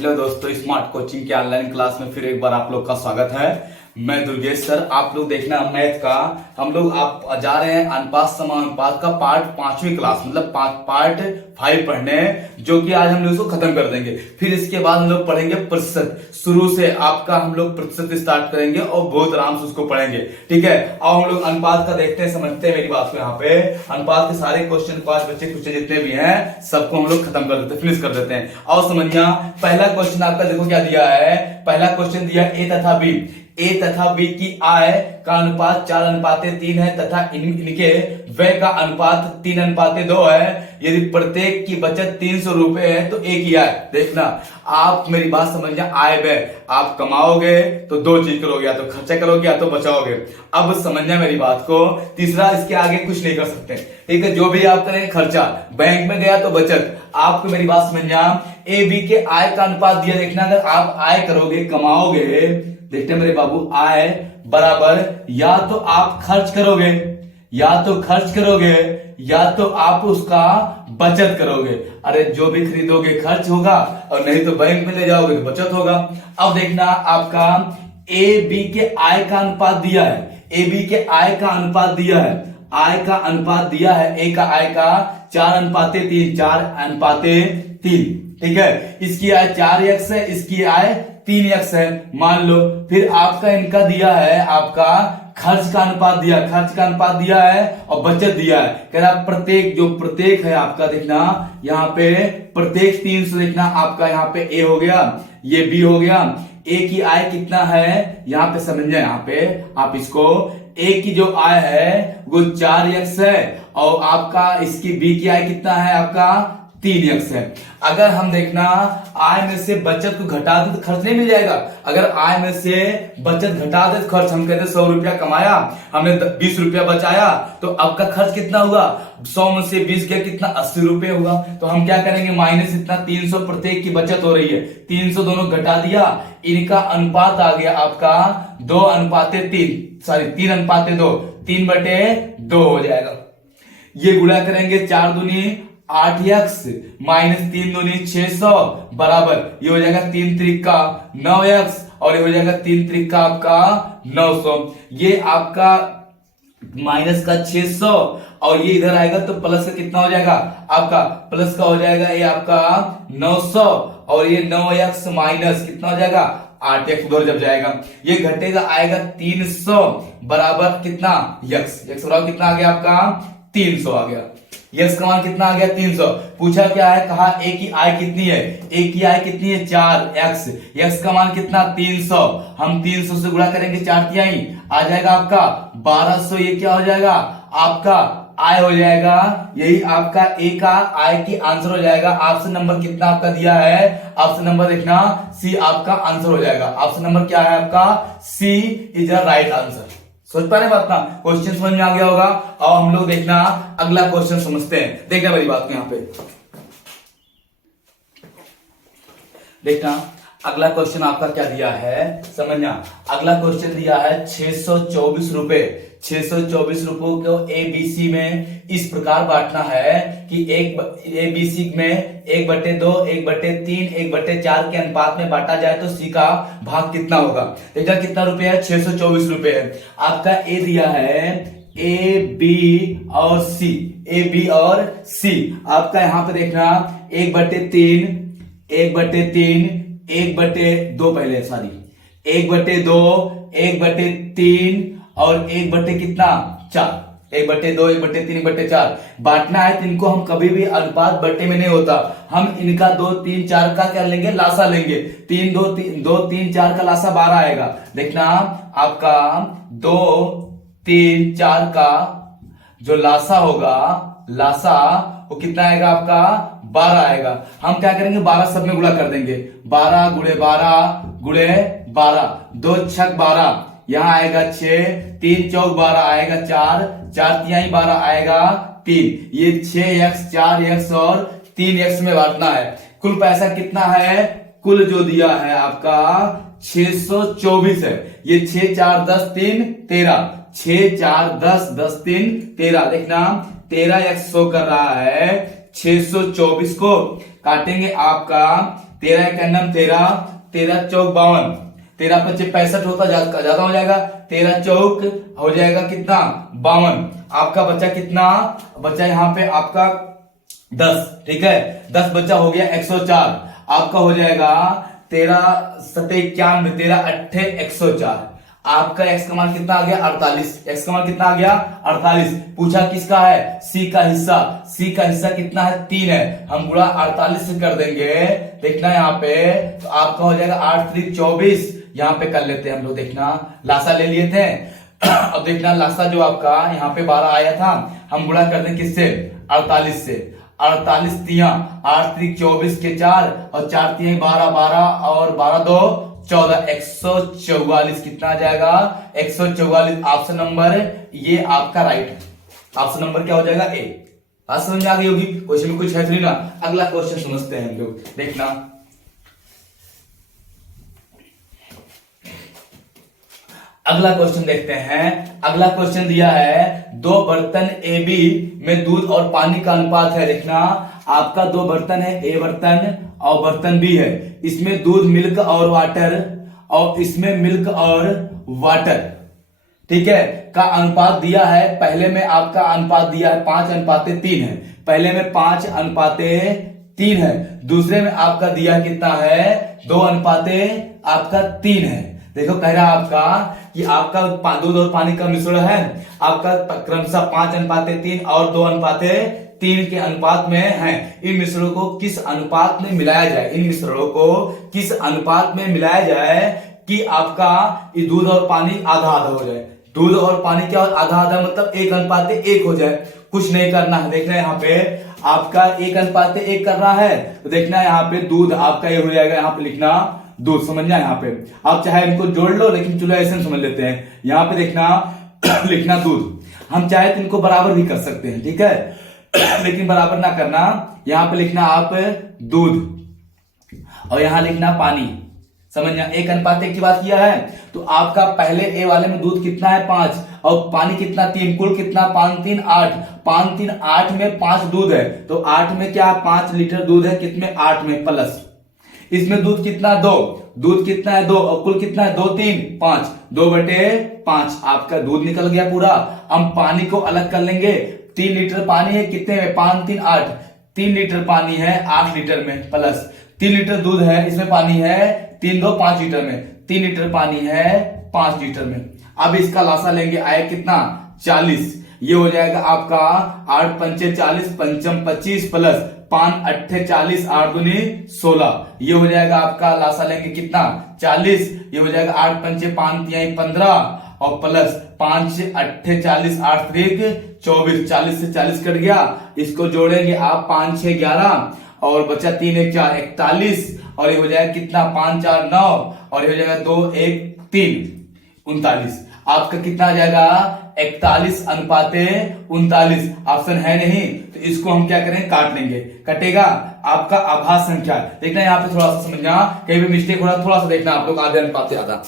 Hello दोस्तों, smart coaching के online class में फिर एक बार आप लोग का स्वागत है। मैं दुर्गेश सर। आप लोग देखना मैथ का हम लोग आप जा रहे हैं अनुपात समानुपात का पार्ट 5वीं क्लास मतलब पार्ट 5 पढ़ने, जो कि आज हम लोग इसको खत्म कर देंगे। फिर इसके बाद हम लोग पढ़ेंगे प्रतिशत। शुरू से आपका हम लोग प्रतिशत स्टार्ट करेंगे और बहुत आराम से उसको पढ़ेंगे, ठीक है। अब हम लोग अनुपात का देखते हैं, समझते हैं मेरी बात को। यहाँ पे अनुपात के सारे क्वेश्चन 5 बच्चे कुछ जितने भी हैं सबको हम लोग खत्म कर देते हैं, फिनिश कर देते हैं। और समझना, पहला क्वेश्चन आपका देखो क्या दिया है। पहला क्वेश्चन दिया ए तथा बी। ए तथा बी की आय का अनुपात 4:3 है तथा इनके व्यय का अनुपात 3:2 है। यदि प्रत्येक की बचत 300 रुपए है तो एक ही आय। देखना, आप मेरी बात समझना, आय व्यय आप कमाओगे तो दो चीज करोगे, या तो खर्चा करोगे या तो बचाओगे। अब समझना मेरी बात को। तीसरा, इसके आगे कुछ नहीं कर सकते, ठीक है। जो भी आप करेंगे खर्चा, बैंक में गया तो बचत। आपको मेरी बात समझना, ए बी के आय का अनुपात दिया। देखना, अगर आप आय करोगे, कमाओगे, देखते मेरे बाबू, आय बराबर या तो आप खर्च करोगे, या तो आप उसका बचत करोगे। अरे जो भी खरीदोगे खर्च होगा, और नहीं तो बैंक में ले जाओगे तो बचत होगा। अब देखना, आपका ए बी के आय का अनुपात दिया है। ए बी के आय का अनुपात दिया है, आय का अनुपात दिया है। ए का आय का 4:3, ठीक है। इसकी आय 4x है, इसकी आय 3x है, मान लो। फिर आपका इनका दिया है, आपका खर्च का अनुपात दिया है और बचत दिया है। कह रहा प्रत्येक है आपका, देखना यहाँ पे प्रत्येक 300। देखना आपका यहाँ पे ए हो गया, ये बी हो गया। ए की आय कितना है यहाँ पे समझना, यहाँ पे आप इसको, ए की जो आय है वो 4x है और आपका इसकी बी की आय कितना है आपका 3x है। अगर हम देखना आय में से बचत को घटा दे तो खर्च नहीं मिल जाएगा। अगर आय में से बचत घटा दे तो खर्च, हम कहते 100 रुपया कमाया, हमने 20 रुपया बचाया, तो अब का खर्च कितना हुआ, 100 में से 20 गया, कितना 80 रुपये हुआ। तो हम क्या करेंगे, माइनस इतना 300, प्रत्येक की बचत हो रही है 300, दोनों घटा दिया। इनका अनुपात आ गया आपका 2:3, सॉरी 3:2, 3/2 हो जाएगा। ये गुणा करेंगे, 4 दूनी 8x माइनस 3 दूनी 600 बराबर, ये हो जाएगा 3 त्रिका 9x और ये हो जाएगा 3 त्रिका आपका 900। ये आपका माइनस का 600 और ये इधर आएगा तो प्लस का कितना हो जाएगा, आपका प्लस का हो जाएगा ये आपका 900 और ये 9x माइनस कितना हो जाएगा 8x, उधर जब जाएगा ये घटेगा, आएगा 300 बराबर कितना x बराबर कितना आ गया आपका 300 आ गया। यक्स का मान कितना आ गया 300। पूछा क्या है, कहा ए की आय कितनी है, ए की आय कितनी है 4x, यक्स का मान कितना 300। हम 300 से गुणा करेंगे 4 तिहाई, आ जाएगा आपका 1200। ये क्या हो जाएगा आपका आय हो जाएगा, यही आपका ए का आय की आंसर हो जाएगा। ऑप्शन नंबर कितना आपका दिया है, ऑप्शन नंबर देखना सी आपका आंसर हो जाएगा। ऑप्शन नंबर क्या है आपका, सी इज द राइट आंसर। सोच पा रहे बात ना, क्वेश्चन समझ में आ गया होगा। और हम लोग देखना अगला क्वेश्चन समझते हैं। देखना मेरी बात को, यहाँ पे देखना अगला क्वेश्चन आपका क्या दिया है, समझना। अगला क्वेश्चन दिया है 624 रुपए। 624 रुपयों को एबीसी में इस प्रकार बांटना है कि एबीसी में 1/2, 1/3, 1/4 के अनुपात में बांटा जाए तो सी का भाग कितना होगा। देखा कितना रुपए है, 624 रुपए है। आपका ए दिया है, ए बी और सी, ए बी और सी। आपका यहां पे देखना 1/3, 1/2 पहले, सॉरी 1/2, 1/3 और 1/4, 1/2, 1/3, 1/4 बांटना है। तो इनको हम कभी भी अनुपात बट्टे में नहीं होता, हम इनका 2, 3, 4 का क्या लेंगे, लासा लेंगे। 3, 2, 3, 4 का लासा 12 आएगा। देखना आपका 2, 3, 4 का जो लासा होगा, लासा वो कितना आएगा आपका 12 आएगा। हम क्या करेंगे, 12 सब में गुणा कर देंगे, 12 गुणे 12 गुणे 12, 2 छक 12, यहां आएगा 6, 3 चौक 12 आएगा 4, 4 तिहाई 12 आएगा 3। ये 6x, 4x और 3x में बांटना है। कुल पैसा कितना है, कुल जो दिया है आपका 624 है। ये 6, 4, 10, 3, 13, 6, 4, 10, 10, 3, 13। देखना 13x शो कर रहा है। 624 को काटेंगे आपका 13 एक नम 13, 13 चौक 52, 13 पच्चीस 65 होता ज्यादा हो जाएगा, 13 चौक हो जाएगा कितना 52। आपका बचा कितना, बचा यहाँ पे आपका 10, ठीक है, 10 बच्चा हो गया 104। आपका हो जाएगा 13 सते 91, 13 अट्ठे 104। आपका x का मान कितना आ गया 48, x का मान कितना आ गया 48। पूछा किसका है, c का हिस्सा, c का हिस्सा कितना है 3 है, हम गुणा 48 से कर देंगे। देखना यहाँ पे तो आपका हो जाएगा 8 3 24, यहाँ पे कर लेते हैं हम लोग, देखना लासा ले लिए थे। अब देखना लासा जो आपका यहाँ पे 12 आया था, हम गुणा कर दें किससे 48 से, 48 तिया 8 3 24 के 4 और 4 तिया 12, 12 और 12 2 14, 144 कितना आ जाएगा 144। ऑप्शन नंबर ये आपका राइट है, ऑप्शन नंबर क्या हो जाएगा ए। बात समझ में आ गई होगी, क्वेश्चन में कुछ है थोड़ी ना। अगला क्वेश्चन समझते हैं हम लोग, देखना अगला क्वेश्चन देखते हैं। अगला क्वेश्चन दिया है 2 बर्तन ए बी में दूध और पानी का अनुपात है। देखना आपका 2 बर्तन है, ए बर्तन और बर्तन बी है, इसमें दूध मिल्क और वाटर और इसमें मिल्क और वाटर, ठीक है, का अनुपात दिया है। पहले में आपका अनुपात दिया है 5:3 है, पहले में 5:3 है, दूसरे में आपका दिया कितना है 2:3 है। देखो कह रहा है आपका कि आपका दूध और पानी का मिश्रण है, आपका क्रमशः 5:3 और 2:3 के अनुपात में है। इन मिश्रणों को किस अनुपात में मिलाया जाए, इन मिश्रणों को किस अनुपात में मिलाया जाए कि आपका ये दूध और पानी आधा आधा हो जाए। दूध और पानी क्या आधा आधा मतलब 1:1 हो जाए। कुछ नहीं करना है, देखना यहाँ पे आपका 1:1 कर रहा है, तो देखना यहाँ पे दूध आपका ये हो जाएगा, यहाँ पे लिखना दूध, समझना यहाँ पे आप चाहे इनको जोड़ लो, लेकिन चलो ऐसे समझ लेते हैं। यहाँ पे देखना लिखना दूध, हम चाहे तो इनको बराबर भी कर सकते हैं, ठीक है, लेकिन बराबर ना करना। यहाँ पे लिखना आप दूध और यहाँ लिखना पानी, समझना 1:1 की बात किया है। तो आपका पहले ए वाले में दूध कितना है 5 और पानी कितना 3, कुल कितना 5 3 8, 5 3 8 में 5 दूध है, तो 8 में क्या 5 लीटर दूध है, कितने 8 में प्लस इसमें दूध कितना 2, दूध कितना है 2 और कुल कितना है 2 3 5, 2/5 आपका दूध निकल गया पूरा। हम पानी को अलग कर लेंगे, 3 लीटर पानी है, कितने में 5 3 8, 3 लीटर पानी है 8 लीटर में प्लस 3 लीटर दूध है, इसमें पानी है 3 2 5 लीटर में, 3 लीटर पानी है 5 लीटर में। अब इसका लासा लेंगे, आया कितना 40, ये हो जाएगा आपका 8 पंचे 40, पंचम 25 प्लस 5 अट्ठे 40, 8 दूनी 16, ये हो जाएगा आपका लासा लेंगे कितना 40, ये हो जाएगा 8 पंचे 5 तिहाई 15 और प्लस 5 अट्ठे 40, 8 त्रिक 24, 40 से 40 कट गया, इसको जोड़ेंगे आप 5 6 11 और बचा 3 1 4 41 और ये हो जाएगा कितना 5 4 9 और ये हो जाएगा 2 1 3 39। आपका कितना आ जाएगा 41:39। ऑप्शन है नहीं तो इसको हम क्या करें काट लेंगे, कटेगा आपका आभास संख्या। देखना यहाँ पे थोड़ा सा समझना, कहीं भी मिस्टेक हो रहा थोड़ा सा देखना आप लोग, आधे अनुपात से ज्यादा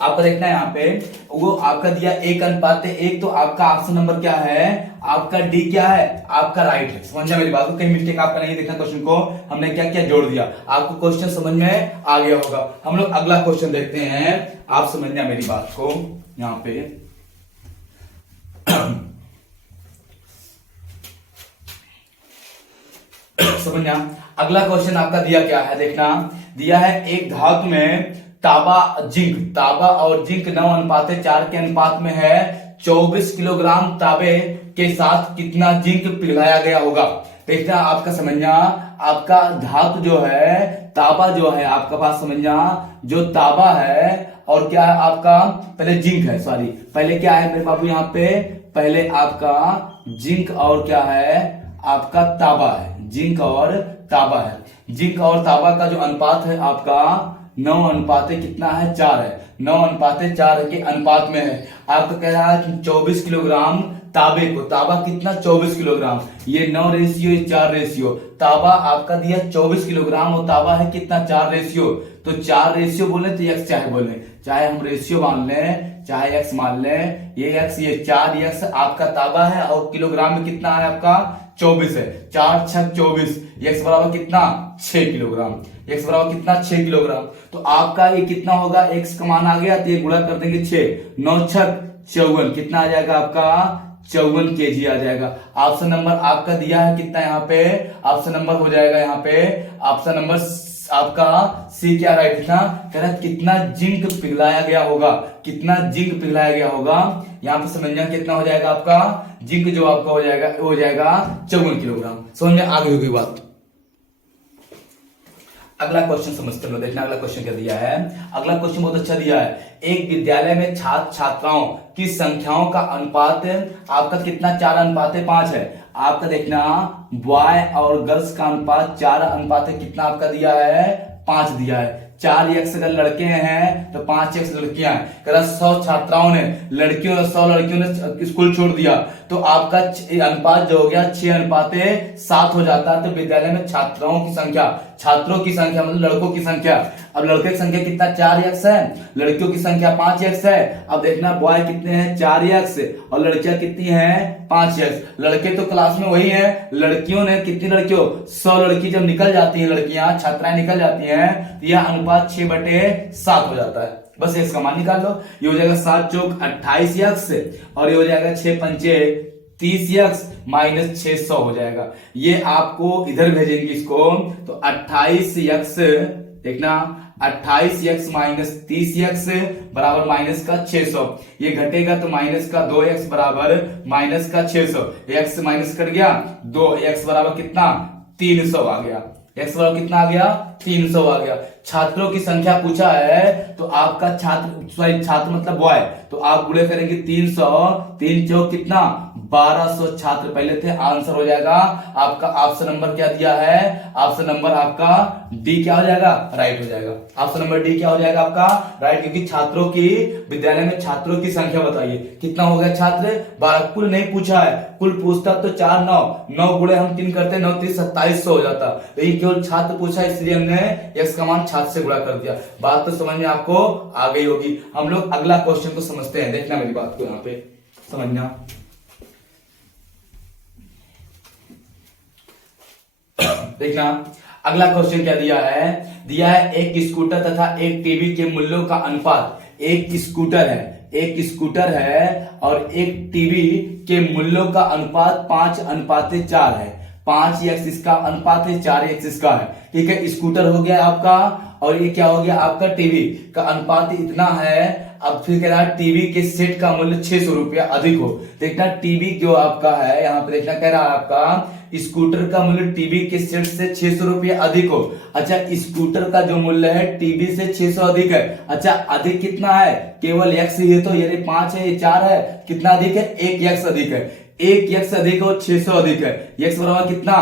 आपका देखना है। यहाँ पे वो आपका दिया 1:1, तो आपका ऑप्शन नंबर क्या है, आपका डी क्या है, आपका राइट है। समझना मेरी बात को, कहीं मिस्टेक आपका नहीं देखना। क्वेश्चन को हमने क्या क्या जोड़ दिया, आपको क्वेश्चन समझ में आ गया होगा। हम लोग अगला क्वेश्चन देखते हैं, आप समझना मेरी बात को यहाँ पे। समझना अगला क्वेश्चन आपका दिया क्या है, देखना दिया है एक धातु में तांबा और जिंक 9:4 के अनुपात में है। 24 किलोग्राम तांबे के साथ कितना जिंक पिघलाया गया होगा। देखना आपका समझना, आपका धातु जो है तांबा जो है आपका पास, समझना जो तांबा है और क्या है आपका पहले जिंक है, सॉरी पहले क्या है मेरे बाबू यहाँ पे, पहले आपका जिंक और क्या है आपका तांबा है, जिंक और तांबा है। जिंक और तांबा का जो अनुपात है आपका 9:4 कितना है 4 है, 9:4 के अनुपात में है। आपका कह रहा है कि 24 किलोग्राम तांबे को, तांबा कितना 24 किलोग्राम, ये 9 रेशियो, ये 4 रेशियो, तांबा आपका दिया 24 किलोग्राम और तांबा है कितना 4 रेशियो। तो 4 रेशियो बोले तो एक्स चाहे बोले, चाहे हम रेशियो मान लें चाहे एक्स मान लें, ये एक्स ये 4 एक्स आपका तांबा है और किलोग्राम में कितना है आपका 24 है, 4 छक 24, x बराबर कितना 6 किलोग्राम, x बराबर कितना 6 किलोग्राम। तो आपका ये कितना होगा, x का मान आ गया तो ये गुणा कर देंगे 6, 9 छक 54, कितना आ जाएगा आपका 54 केजी आ जाएगा। ऑप्शन नंबर आपका दिया है कितना, यहाँ पे ऑप्शन नंबर हो जाएगा, यहाँ पे ऑप्शन नंबर आपका सी क्या राइट था, कह रहा कितना जिंक पिघलाया गया होगा, कितना जिंक पिघलाया गया होगा। यहाँ पे समझना कितना हो जाएगा आपका जिंक जो आपका हो जाएगा 54 किलोग्राम। समझ में आगे होगी बात। अगला क्वेश्चन समझते हैं, देखना अगला क्वेश्चन क्या दिया है। अगला क्वेश्चन बहुत अच्छा दिया है, एक विद्यालय में छात्र छात्राओं की संख्याओं का अनुपात आपका कितना 4:5 है। आपका देखना बॉय और गर्ल्स का अनुपात 4:5 कितना आपका दिया है 5 दिया है। 4x अगर लड़के हैं तो 5x लड़कियां हैं। कह रहा 100 छात्राओं ने 100 लड़कियों ने स्कूल छोड़ दिया तो आपका अनुपात जो हो गया 6:7 हो जाता है। तो विद्यालय में छात्रों की संख्या मतलब लड़कों की संख्या, अब लड़के की संख्या कितना 4x है, लड़कियों की संख्या 5x है। अब देखना बॉय कितने हैं 4x और लड़कियां कितनी हैं 5x। लड़के तो क्लास में वही है, लड़कियों ने कितनी लड़कियों 100 लड़की जब निकल जाती है, लड़कियां छात्राएं निकल जाती हैं तो यह अनुपात 6/7 हो जाता है। बस इसका मान निकाल लो, ये हो जाएगा 7 चौक 28x और ये हो जाएगा 6 पंचे 30x माइनस 600 हो जाएगा। ये आपको इधर भेजेंगे इसको तो 28x देखना 28x माइनस 30x बराबर माइनस का 600, ये घटेगा तो माइनस का 2x बराबर माइनस का 600, x माइनस कट गया 2x बराबर कितना 300 आ गया, x बराबर कितना आ गया 300 आ गया। छात्रों की संख्या पूछा है तो आपका छात्र मतलब बॉय, तो आप गुणे करेंगे 300, 3 चौक कितना 1200 छात्र पहले थे। आंसर हो जाएगा आपका ऑप्शन नंबर क्या दिया है, ऑप्शन नंबर आपका डी क्या हो जाएगा राइट हो जाएगा। ऑप्शन नंबर डी क्या हो जाएगा आपका राइट, क्योंकि छात्रों की विद्यालय में छात्रों की संख्या बताइए कितना हो गया छात्र 12। कुल नहीं पूछा है, कुल पूछता तो 4 9 गुणे हम 3 करते 9 3 2700 हो जाता, लेकिन केवल छात्र पूछा इसलिए हमने x का मान छात्र से गुणा कर दिया। बात तो समझ में आपको आ गई होगी। हम लोग अगला क्वेश्चन को समझते हैं, देखना मेरी बात को यहाँ पे समझना। देखना अगला क्वेश्चन क्या दिया है, एक स्कूटर तथा एक टीवी के मूल्यों का अनुपात। एक स्कूटर है और एक टीवी के मूल्यों का अनुपात 5:4 है। 5x इसका अनुपात है, 4x इसका है। ठीक है, स्कूटर हो गया आपका और ये क्या हो गया आपका टीवी का अनुपात इतना है। अब फिर कह रहा है टीवी के सेट का मूल्य 600 रुपया अधिक हो। देखना टीवी जो आपका है यहाँ पे देखना कह रहा है आपका स्कूटर का मूल्य टीवी के सेट से 600 रुपया अधिक हो। अच्छा, स्कूटर का जो मूल्य है टीवी से 600 अधिक है। अच्छा, अधिक कितना है केवल x ही है, तो ये 5 है ये 4 है, कितना अधिक है 1x अधिक है। 1x अधिक और 600 अधिक है, x बराबर कितना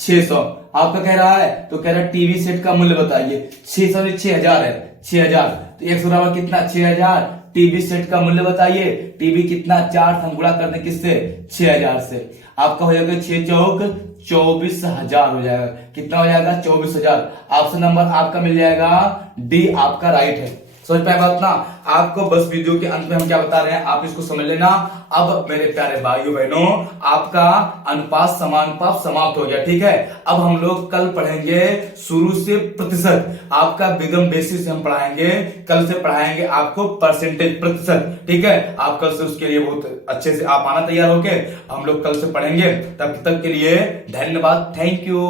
600 आपका कह रहा है। तो कह रहा है टीवी सेट का मूल्य बताइए, 600 6000 है 6000, तो x बराबर कितना 6000। टीवी सेट का मूल्य बताइए, टीवी कितना 4 हम गुणा कर दें किससे 6000 से, आपका हो जाएगा 6 चौक 24,000 हो जाएगा। कितना हो जाएगा 24,000। ऑप्शन नंबर आपका मिल जाएगा डी आपका राइट है। समझ पाए बात ना। आपको बस वीडियो के अंत में हम क्या बता रहे हैं आप इसको समझ लेना। अब मेरे प्यारे भाइयों बहनों आपका अनुपात समानुपात समाप्त हो गया। ठीक है, अब हम लोग कल पढ़ेंगे शुरू से प्रतिशत, आपका विगम बेसिस से हम पढ़ाएंगे। कल से पढ़ाएंगे आपको परसेंटेज प्रतिशत। ठीक है, आप कल से उसके लिए बहुत अच्छे से आप आना तैयार होके हम लोग कल से पढ़ेंगे। तब तक के लिए धन्यवाद, थैंक यू।